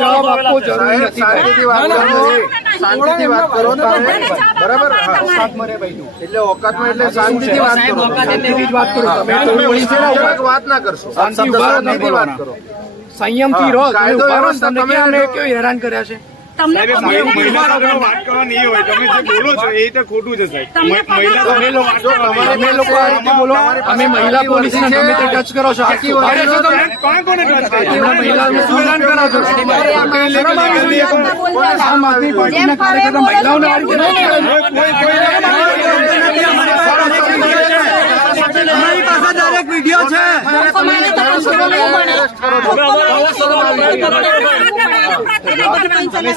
જવાબ આપવો જરૂરી નથી. શાંતિથી વાત કરો તમે, બરાબર? એટલે ઓકાતમાં એટલે શાંતિથી વાત કરો, શાંતિથી જ વાત કરો. તમે વાત ના કરશો, શાંતિથી વાત કરો, સંયમથી રહો. તમે કેવું હેરાન કર્યા છે? તમને વાત કરવા નહીં હોય, તમે જે બોલો છો એ તો ખોટું છે સાહેબ. તમે લોકો આ રીતે બોલો. અમે મહિલા પોલીસ ને તમે તે ટચ કરો છો. કોને ટચ હમણાં મહિલાઓને સુધારણ કરો છો. આમ આદમી પાર્ટીના કાર્યકર્તા મહિલાઓને આ રીતે અમારી પાસે દરેક વિડીયો છે.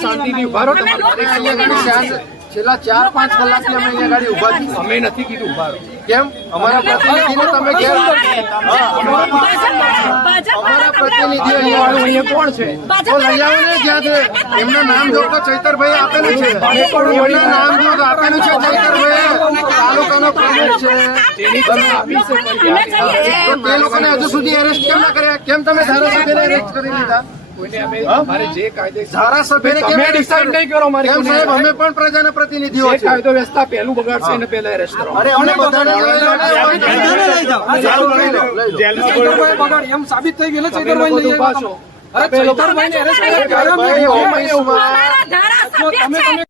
શાંતિથી ઉભા રહો. છેલ્લા 4-5 કલાકથી અમે અહીંયા ગાડી ઉભા છીએ. અમે નથી કીધું ઉભા રહો. કેમ? અમારા પ્રતિનિધિને તમે કેમ? અમારા પ્રતિનિધિઓ અહીંયા કોણ છે? તો લઈ આવો ને જ્યાં છે. એમનું નામ જો તો ચૈતરભાઈ આપેલું છે. એમનું નામ જો તો આપેલું છે ચૈતરભાઈ. તાલુકાનો પ્રમુખ છે. તો તે લોકોને હજુ સુધી એરેસ્ટ કેમ ના કર્યા? કેમ તમે ધારાસભ્યને એરેસ્ટ કરી લીધા? ધારાસભ્યને કેમ ડિસાઈડ નહીં કરો. મારી કેમ સાહેબ? અમે પણ પ્રજાના પ્રતિનિધિઓ જે છે. કાયદો વ્યવસ્થા પહેલું બગાડશે એને પહેલા એરેસ્ટ કરો. અરે અમને બધાને એમ સાબિત થઈ ગયેલું તમે લોકો તો ઉભા છો. ચૈતરભાઈને એરેસ્ટ કર્યા. ભાઈ, ઓમ આયુષ્માન. ધારાસભ્ય છે.